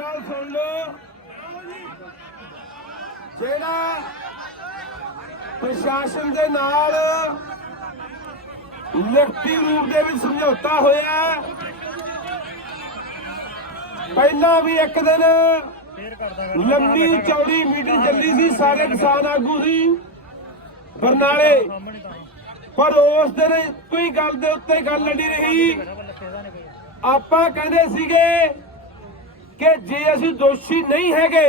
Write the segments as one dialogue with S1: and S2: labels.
S1: ਨਾਲ ਸੁਣ ਲਓ। ਜਿਹੜਾ ਪ੍ਰਸ਼ਾਸਨ ਦੇ ਨਾਲ ਲਿਖਤੀ ਰੂਪ ਦੇ ਵਿੱਚ ਸਮਝੌਤਾ ਹੋਇਆ ਪਹਿਲਾਂ ਵੀ ਇੱਕ ਦਿਨ ਲੰਬੀ ਚੌੜੀ ਮੀਟਿੰਗ ਚੱਲੀ ਸੀ, ਸਾਰੇ ਕਿਸਾਨ ਆਗੂ ਸੀ, ਬਰਨਾਲੇ। ਪਰ ਉਸ ਦਿਨ ਕੋਈ ਗੱਲ ਦੇ ਉੱਤੇ ਗੱਲ ਲੜੀ ਰਹੀ। ਆਪਾਂ ਕਹਿੰਦੇ ਸੀਗੇ ਕਿ ਜੇ ਅਸੀਂ ਦੋਸ਼ੀ ਨਹੀਂ ਹੈਗੇ,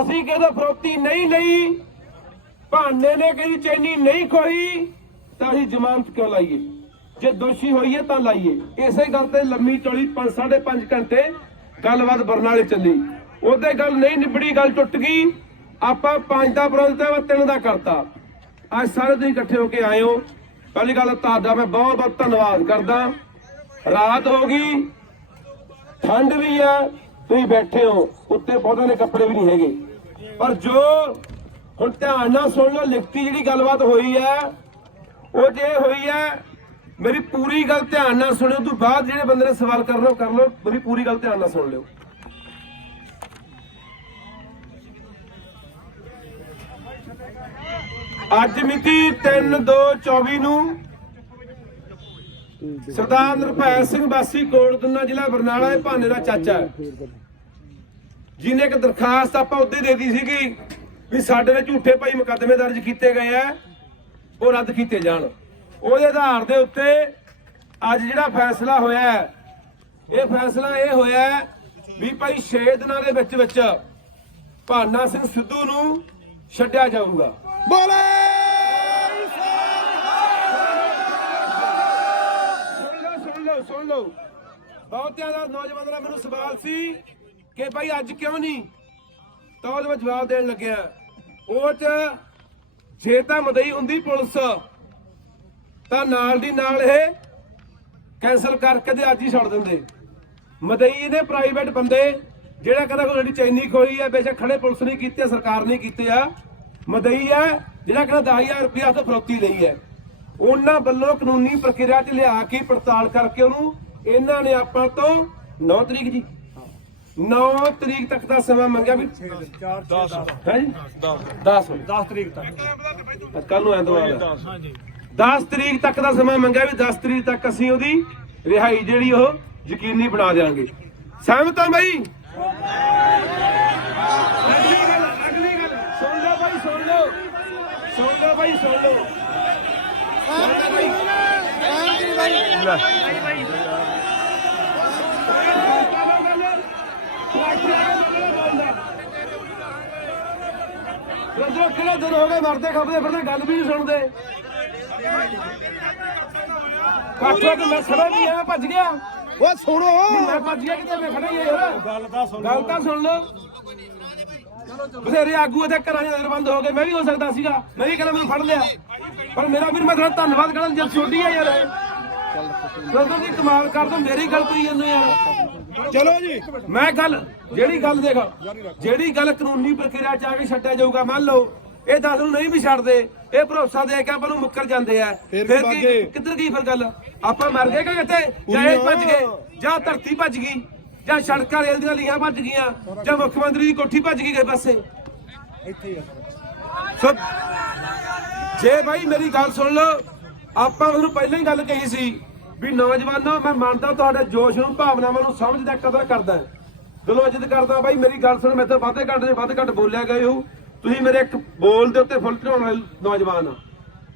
S1: ਅਸੀਂ ਕਿਹਦਾ ਫਰੋਤੀ ਨਹੀਂ ਲਈ, ਭਾਨੇ ਨੇ ਕਹੀ ਚੈਨੀ ਨਹੀਂ ਖੋਈ ਤਾਂ ਅਸੀਂ ਜ਼ਮਾਨਤ ਕਿਉਂ ਲਾਈਏ? ਜੇ ਦੋਸ਼ੀ ਹੋਈਏ ਤਾਂ ਲਾਈਏ। ਇਸੇ ਗੱਲ ਤੇ ਲੰਮੀ ਚੌੜੀ 5 5.5 ਘੰਟੇ ਗੱਲਬਾਤ ਬਰਨਾਲੇ ਚੱਲੀ। ਉਹਦੇ ਗੱਲ ਨਹੀਂ ਨਿਬੜੀ, ਗੱਲ ਟੁੱਟ ਗਈ। ਆਪਾਂ ਪੰਜ ਦਾ ਵਿਰੋਧ ਤੇ ਤਿੰਨ ਦਾ ਕਰਤਾ। ਅੱਜ ਸਾਰੇ ਤੁਸੀਂ ਇਕੱਠੇ ਹੋ ਕੇ ਆਏ ਹੋ। ਪਹਿਲੀ ਗੱਲ ਤੁਹਾਡਾ ਮੈਂ ਬਹੁਤ ਬਹੁਤ ਧੰਨਵਾਦ ਕਰਦਾ। ਰਾਤ ਹੋ ਗਈ। ਠੰਡ ਵੀ ਆ, ਤੁਸੀਂ ਬੈਠੇ ਹੋ, ਉੱਤੇ ਬਹੁਤਾਂ ਦੇ ਕੱਪੜੇ ਵੀ ਨਹੀਂ ਹੈਗੇ। ਪਰ ਜੋ ਹੁਣ ਧਿਆਨ ਨਾਲ ਸੁਣ ਲਓ, ਲਿਖਤੀ ਜਿਹੜੀ ਗੱਲਬਾਤ ਹੋਈ ਹੈ ਉਹ ਜੇ ਹੋਈ ਹੈ ਮੇਰੀ ਪੂਰੀ ਗੱਲ ਧਿਆਨ ਨਾਲ ਸੁਣਿਓ, ਤੋਂ ਬਾਅਦ ਜਿਹੜੇ ਬੰਦੇ ਨੇ ਸਵਾਲ ਕਰਨਾ ਉਹ ਕਰ ਲਓ, ਮੇਰੀ ਪੂਰੀ ਗੱਲ ਧਿਆਨ ਨਾਲ ਸੁਣ ਲਿਓ। ਅੱਜ ਮਿਤੀ 3/2/24 ਨੂੰ ਸਰਦਾਰ ਨਿਰਭੈ ਸਿੰਘ ਵਾਸੀ ਕੋਟਦੁੰਨਾ ਜ਼ਿਲ੍ਹਾ ਬਰਨਾਲਾ ਇਹ ਭਾਨੇ ਦਾ ਚਾਚਾ ਹੈ। ਇੱਕ ਦਰਖਾਸਤ ਆਪਾਂ ਉੱਤੇ ਦੇ ਸੀਗੀ ਵੀ ਸਾਡੇ ਤੇ ਝੂਠੇ ਭਾਈ ਮੁਕੱਦਮੇ ਦਰਜ ਕੀਤੇ ਗਏ ਆ, ਉਹ ਰੱਦ ਕੀਤੇ ਜਾਣ। ਉਹਦੇ ਆਧਾਰ ਦੇ ਉੱਤੇ ਅੱਜ ਜਿਹੜਾ ਫੈਸਲਾ ਹੋਇਆ ਇਹ ਫੈਸਲਾ ਇਹ ਹੋਇਆ ਵੀ ਭਾਈ 6 ਦਿਨਾਂ ਦੇ ਵਿੱਚ ਵਿੱਚ ਭਾਨਾ ਸਿੰਘ ਸਿੱਧੂ ਨੂੰ ਛੱਡਿਆ ਜਾਊਗਾ।
S2: ਬੋਲੇ
S1: ਸੁਣ ਲਓ ਸੁਣ ਲਓ। ਬਹੁਤਿਆਂ ਦਾ ਨੌਜਵਾਨਾਂ ਦਾ ਮੈਨੂੰ ਸਵਾਲ ਸੀ ਕਿ ਭਾਈ ਅੱਜ ਕਿਉਂ ਨਹੀਂ? ਤਾਂ ਉਹਦੇ ਵਿੱਚ ਜਵਾਬ ਦੇਣ ਲੱਗਿਆ। ਉਹ ਚ ਜੇ ਤਾਂ ਮਦਈ ਹੁੰਦੀ ਪੁਲਿਸ, ਤਾਂ ਨਾਲ ਦੀ ਨਾਲ ਇਹ ਕੈਨਸਲ ਕਰਕੇ ਤੇ ਅੱਜ ਹੀ ਛੱਡ ਦਿੰਦੇ। ਮਦਈ ਦੇ ਪ੍ਰਾਈਵੇਟ ਬੰਦੇ, ਜਿਹੜਾ ਕਹਿੰਦਾ ਕੋਈ ਸਾਡੀ ਚੈਨੀ ਖੋਈ ਹੈ ਬੇਸ਼ੱਕ ਖੜੇ ਪੁਲਿਸ ਨੇ ਕੀਤੇ ਸਰਕਾਰ ਨੇ ਕੀਤੇ ਆ। ਮਦਈ ਹੈ ਜਿਹੜਾ ਕਹਿੰਦਾ 10000 ਰੁਪਇਆ ਤੋਂ ਫਰੋਤੀ ਲਈ ਹੈ। ਉਹਨਾਂ ਵੱਲੋਂ ਕਾਨੂੰਨੀ ਪ੍ਰਕਿਰਿਆ 'ਚ ਲਿਆ ਕੇ ਪੜਤਾਲ ਕਰਕੇ ਉਹਨੂੰ ਇਹਨਾਂ ਨੇ ਆਪਾਂ ਤੋਂ 9 ਤਰੀਕ ਜੀ 9 ਤਰੀਕ ਤੱਕ ਦਾ ਸਮਾਂ ਮੰਗਿਆ ਵੀ 10 ਹੈ ਜੀ? 10 10
S2: ਤਰੀਕ ਤੱਕ।
S1: ਕੱਲ ਨੂੰ ਐਤਵਾਰ ਹੈ। 10 ਤਰੀਕ ਤੱਕ ਦਾ ਸਮਾਂ ਮੰਗਿਆ ਵੀ 10 ਤਰੀਕ ਤੱਕ ਅਸੀਂ ਉਹਦੀ ਰਿਹਾਈ ਜਿਹੜੀ ਉਹ ਯਕੀਨੀ ਬਣਾ ਦੇਵਾਂਗੇ ਸਹਿਮਤ ਹੋ ਬਾਈ? ਅਗਲੀ ਗੱਲ ਅਗਲੀ ਗੱਲ। ਸੁਣ ਲਓ ਬਾਈ ਸੁਣ ਲਓ। ਸੁਣ ਲਓ ਬਾਈ ਸੁਣ ਲਓ। ਸੁਣ ਲਓ ਬਾਈ ਦਿਨ ਹੋ ਗਏ ਮਰਦੇ ਖਪਦੇ ਫਿਰਦੇ ਗੱਲ ਵੀ ਨਹੀਂ ਸੁਣਦੇ ਕਾਠਾ ਤੇ ਮੈਂ ਖੜਾ ਨਹੀਂ ਆ ਭੱਜ ਗਿਆ
S2: ਓ ਸੁਣੋ
S1: ਮੈਂ ਭੱਜ ਗਿਆ ਕਿਤੇ ਮੈਂ ਹੀ ਆ ਯਾਰ ਗੱਲ ਤਾਂ ਸੁਣ ਗੱਲ ਤਾਂ ਸੁਣ ਲਓ ਬਥੇਰੇ ਆਗੂ ਇਹਦੇ ਘਰਾਂ ਦੇ ਅੰਦਰ ਬੰਦ ਹੋ ਗਏ। ਮੈਂ ਵੀ ਹੋ ਸਕਦਾ ਸੀਗਾ। ਮੈਂ ਵੀ ਕਹਿੰਦਾ ਮੈਨੂੰ ਫੜ ਲਿਆ। ਪਰ ਮੇਰਾ ਵੀਰ ਮੈਂ ਤੁਹਾਡਾ ਧੰਨਵਾਦ ਕਰਦਾ ਜਦ ਛੋਟੀ ਆ ਯਾਰ। ਜਦੋਂ ਦੀ ਕਮਾਲ ਕਰ ਦੋ ਮੇਰੀ ਗੱਲ ਕੋਈ ਜਾਂਦੇ ਯਾਰ।
S2: ਚਲੋ ਜੀ
S1: ਮੈਂ ਗੱਲ ਜਿਹੜੀ ਗੱਲ ਦੇਖ ਜਿਹੜੀ ਗੱਲ ਕਾਨੂੰਨੀ ਪ੍ਰਕਿਰਿਆ ਚ ਆ ਕੇ ਛੱਡਿਆ ਜਾਊਗਾ ਮੰਨ ਲਓ ਇਹ ਦਸ ਨੂੰ ਨਹੀਂ ਵੀ ਛੱਡਦੇ ਇਹ ਭਰੋਸਾ ਦੇ ਕੇ ਆਪਾਂ ਨੂੰ ਮੁੱਕਰ ਜਾਂਦੇ ਆ।
S2: ਫਿਰ
S1: ਕੀ-। ਕਿੱਧਰ ਗਈ ਫਿਰ ਗੱਲ? ਆਪਾਂ ਮਰ ਗਏ ਕਿ ਇੱਥੇ? ਜਾਂ ਇਹ ਭੱਜ ਗਏ? ਜਾਂ ਧਰਤੀ ਭੱਜ ਗਈ? ਜਾਂ ਸੜਕਾਂ ਰੇਲ ਦੀਆਂ ਲੀਆਂ ਭੱਜ ਗਈਆਂ? ਜਾਂ ਮੁੱਖ ਮੰਤਰੀ ਦੀ ਕੋਠੀ ਭੱਜ ਗਈ ਗਏ ਪਾਸੇ?
S2: ਇੱਥੇ ਆ।
S1: ਸੋ ਜੇ ਭਾਈ ਮੇਰੀ ਗੱਲ ਸੁਣ ਲਓ ਆਪਾਂ ਤੁਹਾਨੂੰ ਪਹਿਲਾਂ ਹੀ ਗੱਲ ਕਹੀ ਸੀ ਵੀ ਨੌਜਵਾਨੋ ਮੈਂ ਮੰਨਦਾ ਤੁਹਾਡੇ ਜੋਸ਼ ਨੂੰ ਭਾਵਨਾਵਾਂ ਨੂੰ ਸਮਝਦਾ ਕਦਰ ਕਰਦਾ ਦਿਲੋਂ ਇੱਜ਼ਤ ਕਰਦਾ ਭਾਈ ਮੇਰੀ ਗੱਲ ਸੁਣ ਮੈਂ ਤਾਂ ਵਾਧੇ ਘੰਟੇ ਦੇ ਵੱਧ ਘੱਟ ਬੋਲਿਆ ਗਏ ਹੋ ਤੁਸੀਂ ਮੇਰੇ ਇੱਕ ਬੋਲ ਦੇ ਉੱਤੇ ਫੁੱਲ ਚੜਾਉਣ ਵਾਲੇ ਨੌਜਵਾਨ।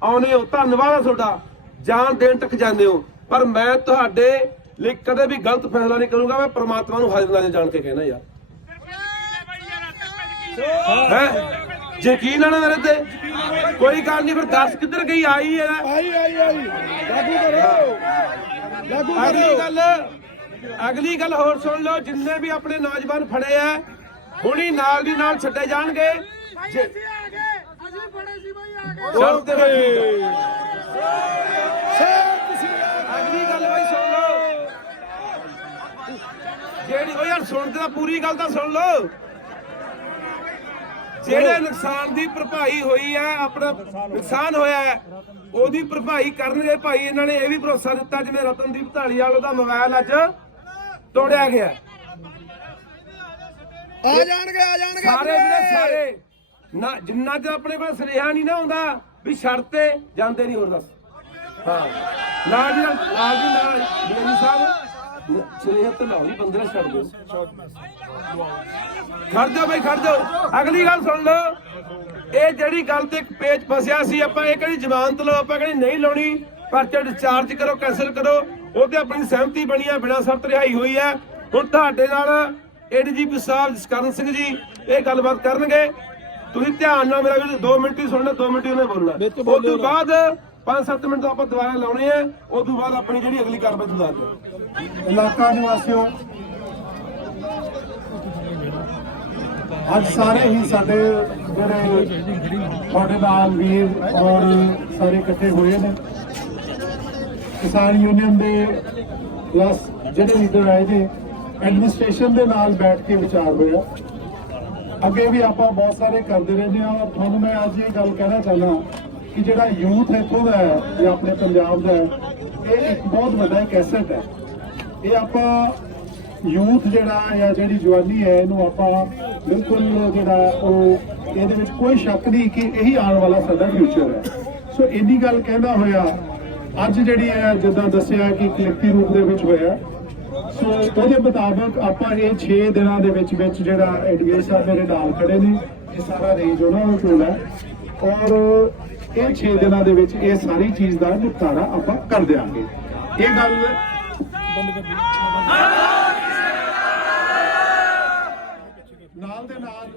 S1: ਆਉਣੇ ਹੋ ਧੰਨਵਾਦ ਆ ਤੁਹਾਡਾ। ਜਾਨ ਦੇਣ ਤੱਕ ਜਾਂਦੇ ਹੋ। ਪਰ ਮੈਂ ਤੁਹਾਡੇ ਲਈ ਕਦੇ ਵੀ ਗਲਤ ਫੈਸਲਾ ਨਹੀਂ ਕਰੂੰਗਾ ਮੈਂ ਪ੍ਰਮਾਤਮਾ ਨੂੰ ਹਾਜ਼ਰ ਨਾਜ਼ਰ ਜਾਣ ਕੇ ਕਹਿਣਾ ਯਾਰ। ਹੈ? ਯਕੀਨ ਆ ਨਾ ਮੇਰੇ ਤੇ? ਕੋਈ ਗੱਲ ਨਹੀਂ ਫਿਰ ਦੱਸ ਕਿੱਧਰ ਗਈ? ਆਈ ਹੈ
S2: ਆਈ ਆਈ ਆਈ। ਲਾਗੂ ਕਰੋ। ਲਾਗੂ
S1: ਅਗਲੀ
S2: ਕਰੋ
S1: ਗੱਲ ਅਗਲੀ ਗੱਲ ਹੋਰ ਸੁਣ ਲਓ ਜਿੰਨੇ ਵੀ ਆਪਣੇ ਨੌਜਵਾਨ ਫੜੇ ਆ ਹੁਣੀ ਨਾਲ ਦੀ ਨਾਲ ਛੱਡੇ ਜਾਣਗੇ। ਜੇ-
S3: ਅਸੀਂ ਬੜੇ ਸੀ ਬਾਈ ਆ ਗਏ।
S1: ਸ਼ਰਤ ਦੇ ਵਿੱਚ
S2: ਸਤਿ ਸ੍ਰੀ
S1: ਅਗਲੀ ਗੱਲ ਬਈ ਸੁਣ ਲਓ। ਜਿਹੜੀ ਉਹ ਯਾਰ ਸੁਣ ਤੇ ਤਾਂ ਪੂਰੀ ਗੱਲ ਤਾਂ ਸੁਣ ਲਓ। ਜਿਹੜੇ ਨੁਕਸਾਨ ਦੀ ਭਰਪਾਈ ਹੋਈ ਹੈ ਆਪਣਾ ਨੁਕਸਾਨ ਹੋਇਆ ਹੈ ਉਹਦੀ ਭਰਪਾਈ ਕਰਨਗੇ ਭਾਈ ਇਹਨਾਂ ਨੇ ਇਹ ਵੀ ਭਰੋਸਾ ਦਿੱਤਾ ਜਿਵੇਂ ਰਤਨਦੀਪ ਢਾਲੀਵਾਲ ਉਹਦਾ ਮੋਬਾਈਲ ਅੱਜ ਤੋੜਿਆ ਗਿਆ।
S2: ਆ ਜਾਣਗੇ ਆ ਜਾਣਗੇ।
S1: ਸਾਰੇ ਵੀਰੇ ਸਾਰੇ। ਨਾ ਜਿੰਨਾ ਚਿਰ ਆਪਣੇ ਕੋਲ ਸੁਨੇਹਾ ਨਹੀਂ ਨਾ ਹੁੰਦਾ ਵੀ ਛੱਡ ਤੇ ਜਾਂਦੇ ਨਹੀਂ ਹੋਰ ਦੱਸ। ਹਾਂ। ਨਾਲ ਜੀ ਨਾਲ ਜੀ ਨਾਲ ਬੀਜੀ ਸਾਹਿਬ। ਨ- ਸੁਨੇਹਾ ਤੇ ਲਾਉਣੀ 15 ਛੱਡ ਦਿਓ। ਖੜ ਜਾ ਬਈ ਖੜ ਜਾ ਅਗਲੀ ਗੱਲ ਸੁਣ ਲਓ। ਇਹ ਜਿਹੜੀ ਗੱਲ ਤੇ ਇੱਕ ਪੇਜ ਫਸਿਆ ਸੀ ਆਪਾਂ ਇਹ ਕਿਹੜੀ ਜ਼ਮਾਨਤ ਲਓ ਆਪਾਂ ਕਹਿੰਦੇ ਨਹੀਂ ਲਾਉਣੀ। ਪਰਚਾ ਡਿਸਚਾਰਜ ਕਰੋ ਕੈਂਸਲ ਕਰੋ। ਉਹ ਤੇ ਆਪਣੀ ਸਹਿਮਤੀ ਬਣੀ ਹੈ ਬਿਨਾਂ ਸ਼ਰਤ ਰਿਹਾਈ ਹੋਈ ਹੈ ਹੁਣ ਤੁਹਾਡੇ ਨਾਲ ਏਡੀਜੀਪੀ ਸਾਹਿਬ ਜਸਕਰਨ ਸਿੰਘ ਜੀ ਇਹ ਗੱਲਬਾਤ ਕਰਨਗੇ। ਤੁਸੀਂ ਧਿਆਨ ਨਾਲ ਮੇਰਾ ਵੀ 2 ਮਿੰਟ ਹੀ ਸੁਣਨਾ 2 ਮਿੰਟ ਹੀ ਉਹਨੇ ਬੋਲਣਾ। ਉਸ ਤੋਂ ਬਾਅਦ 5-7 ਮਿੰਟ ਤੋਂ ਆਪਾਂ ਦੁਬਾਰਾ ਲਾਉਣੇ ਆ ਉਸ ਤੋਂ ਬਾਅਦ ਆਪਣੀ ਜਿਹੜੀ ਅਗਲੀ ਕਾਰਵਾਈ ਤੁਸੀਂ ਦੱਸ ਦਿਓ
S4: ਇਲਾਕਾ ਨਿਵਾਸੀਓ, ਅੱਜ ਸਾਰੇ ਹੀ ਸਾਡੇ ਜਿਹੜੇ ਤੁਹਾਡੇ ਨਾਲ ਵੀਰ ਔਰ ਸਾਰੇ ਇਕੱਠੇ ਹੋਏ ਨੇ। ਕਿਸਾਨ ਯੂਨੀਅਨ ਦੇ ਪਲੱਸ ਜਿਹੜੇ ਲੀਡਰ ਆਏ ਨੇ ਐਡਮਿਨਿਸਟ੍ਰੇਸ਼ਨ ਦੇ ਨਾਲ ਬੈਠ ਕੇ ਵਿਚਾਰ ਹੋਇਆ। ਅੱਗੇ ਵੀ ਆਪਾਂ ਬਹੁਤ ਸਾਰੇ ਕਰਦੇ ਰਹਿੰਦੇ ਹਾਂ। ਔਰ ਤੁਹਾਨੂੰ ਮੈਂ ਅੱਜ ਇਹ ਗੱਲ ਕਹਿਣਾ ਚਾਹੁੰਦਾ ਕਿ ਜਿਹੜਾ ਯੂਥ ਇੱਥੋਂ ਦਾ ਹੈ ਜਾਂ ਆਪਣੇ ਪੰਜਾਬ ਦਾ ਹੈ, ਇਹ ਇੱਕ ਬਹੁਤ ਵੱਡਾ ਇੱਕ ਐਸੈਟ ਹੈ। ਇਹ ਆਪਾਂ ਯੂਥ ਜਿਹੜਾ ਜਾਂ ਜਿਹੜੀ ਜਵਾਨੀ ਹੈ, ਇਹਨੂੰ ਆਪਾਂ ਬਿਲਕੁਲ ਜਿਹੜਾ ਉਹ ਇਹਦੇ ਵਿੱਚ ਕੋਈ ਸ਼ੱਕ ਨਹੀਂ ਕਿ ਇਹੀ ਆਉਣ ਵਾਲਾ ਸਾਡਾ ਫਿਊਚਰ ਹੈ। ਸੋ ਇੰਨੀ ਗੱਲ ਕਹਿੰਦਾ ਹੋਇਆ, ਅੱਜ ਜਿਹੜੀ ਹੈ, ਜਿੱਦਾਂ ਦੱਸਿਆ ਕਿ ਲਿਖਤੀ ਰੂਪ ਦੇ ਵਿੱਚ ਹੋਇਆ। ਸੋ ਉਹਦੇ ਮੁਤਾਬਕ ਆਪਾਂ ਇਹ 6 ਦਿਨਾਂ ਦੇ ਵਿੱਚ ਵਿੱਚ ਜਿਹੜਾ ਐਡਵੋਕੇਟ ਸਾਹਿਬ ਮੇਰੇ ਨਾਲ ਖੜੇ ਨੇ। ਇਹ ਸਾਰਾ ਰੇਂਜ ਉਹਨਾਂ ਨੂੰ ਕੋਲ ਔਰ ਇਹ 6 ਦਿਨਾਂ ਦੇ ਵਿੱਚ ਇਹ ਸਾਰੀ ਚੀਜ਼ ਦਾ ਨਿਪਟਾਰਾ ਆਪਾਂ ਕਰ ਦਿਆਂਗੇ। ਇਹ ਗੱਲ ਨਾਲ ਦੇ ਨਾਲ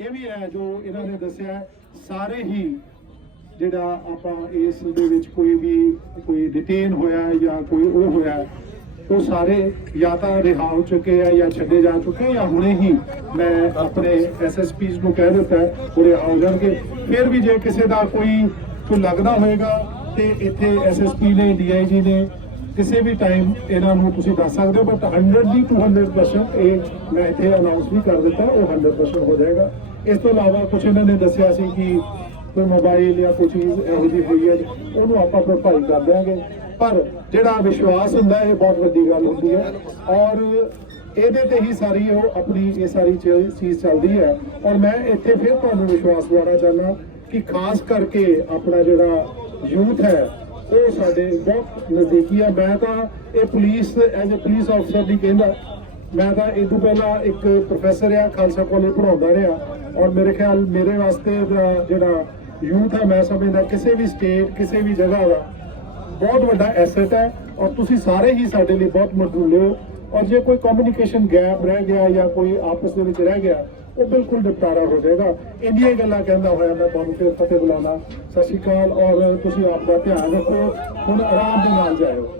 S4: ਇਹ ਵੀ ਹੈ ਜੋ ਇਹਨਾਂ ਨੇ ਦੱਸਿਆ, ਸਾਰੇ ਹੀ ਜਿਹੜਾ ਆਪਾਂ ਇਸ ਦੇ ਵਿੱਚ ਕੋਈ ਵੀ ਕੋਈ ਡਿਟੇਨ ਹੋਇਆ ਜਾਂ ਕੋਈ ਉਹ ਹੋਇਆ ਉਹ ਸਾਰੇ ਜਾਂ ਤਾਂ ਰਿਹਾ ਹੋ ਚੁੱਕੇ ਆ ਜਾਂ ਛੱਡੇ ਜਾ ਚੁੱਕੇ ਜਾਂ ਹੁਣੇ ਹੀ ਮੈਂ ਆਪਣੇ ਐਸਐਸਪੀਸ ਨੂੰ ਕਹਿ ਦਿੱਤਾ ਹੈ, ਉਹ ਰਿਹਾ ਹੋ ਜਾਣਗੇ। ਫਿਰ ਵੀ ਜੇ ਕਿਸੇ ਦਾ ਕੋਈ ਕੋਈ ਲੱਗਦਾ ਹੋਏਗਾ ਤੇ ਇੱਥੇ ਐਸਐਸਪੀ ਨੇ ਡੀਆਈਜੀ ਨੇ ਕਿਸੇ ਵੀ ਟਾਈਮ ਇਹਨਾਂ ਨੂੰ ਤੁਸੀਂ ਦੱਸ ਸਕਦੇ ਹੋ ਬਟ 100 ਦੀ 200% ਇਹ ਮੈਂ ਇੱਥੇ ਅਨਾਉਂਸ ਵੀ ਕਰ ਦਿੱਤਾ, ਉਹ 100% ਹੋ ਜਾਏਗਾ। ਇਸ ਤੋਂ ਇਲਾਵਾ ਕੁਝ ਇਹਨਾਂ ਨੇ ਦੱਸਿਆ ਸੀ ਕਿ ਕੋਈ ਮੋਬਾਈਲ ਜਾਂ ਕੋਈ ਚੀਜ਼ ਇਹੋ ਜਿਹੀ ਹੋਈ ਹੈ, ਉਹਨੂੰ ਆਪਾਂ ਭਰਪਾਈ ਕਰ ਦਿਆਂਗੇ। ਪਰ ਜਿਹੜਾ ਵਿਸ਼ਵਾਸ ਹੁੰਦਾ ਇਹ ਬਹੁਤ ਵੱਡੀ ਗੱਲ ਹੁੰਦੀ ਹੈ। ਔਰ ਇਹਦੇ ਤੇ ਹੀ ਸਾਰੀ ਉਹ ਆਪਣੀ ਇਹ ਸਾਰੀ ਚੀਜ਼ ਚੱਲਦੀ ਹੈ। ਔਰ ਮੈਂ ਇੱਥੇ ਫਿਰ ਤੁਹਾਨੂੰ ਵਿਸ਼ਵਾਸ ਦਿਵਾਉਣਾ ਚਾਹੁੰਦਾ ਕਿ ਖਾਸ ਕਰਕੇ ਆਪਣਾ ਜਿਹੜਾ ਯੂਥ ਹੈ, ਉਹ ਸਾਡੇ ਬਹੁਤ ਨਜ਼ਦੀਕੀ ਆ। ਮੈਂ ਤਾਂ ਇਹ ਪੁਲਿਸ, ਐਜ਼ ਅ ਪੁਲਿਸ ਅਫਸਰ ਨਹੀਂ ਕਹਿੰਦਾ। ਮੈਂ ਤਾਂ ਇਹ ਤੋਂ ਪਹਿਲਾਂ ਇੱਕ ਪ੍ਰੋਫੈਸਰ ਆ, ਖਾਲਸਾ ਕਾਲਜ ਪੜਾਉਂਦਾ ਰਿਹਾ। ਔਰ ਮੇਰੇ ਖਿਆਲ ਮੇਰੇ ਵਾਸਤੇ ਦਾ ਜਿਹੜਾ ਯੂਥ ਆ, ਮੈਂ ਸਮਝਦਾ ਕਿਸੇ ਵੀ ਸਟੇਟ ਕਿਸੇ ਵੀ ਜਗ੍ਹਾ ਦਾ ਬਹੁਤ ਵੱਡਾ ਐਸੈਟ ਹੈ ਔਰ ਤੁਸੀਂ ਸਾਰੇ ਹੀ ਸਾਡੇ ਲਈ ਬਹੁਤ ਮਜ਼ਦੂਰ ਹੋ। ਔਰ ਜੇ ਕੋਈ ਕਮਿਊਨੀਕੇਸ਼ਨ ਗੈਪ ਰਹਿ ਗਿਆ ਜਾਂ ਕੋਈ ਆਪਸ ਦੇ ਵਿੱਚ ਰਹਿ ਗਿਆ, ਉਹ ਬਿਲਕੁਲ ਨਿਪਟਾਰਾ ਹੋ ਜਾਏਗਾ। ਇੰਨੀਆਂ ਹੀ ਗੱਲਾਂ ਕਹਿੰਦਾ ਹੋਇਆ ਮੈਂ ਤੁਹਾਨੂੰ ਫਿਰ ਫਤਿਹ ਬੁਲਾਉਣਾ ਸਤਿ ਸ਼੍ਰੀ ਅਕਾਲ ਔਰ ਤੁਸੀਂ ਆਪ ਦਾ ਧਿਆਨ ਰੱਖੋ। ਹੁਣ ਆਰਾਮ ਦੇ ਨਾਲ ਜਾਇਓ।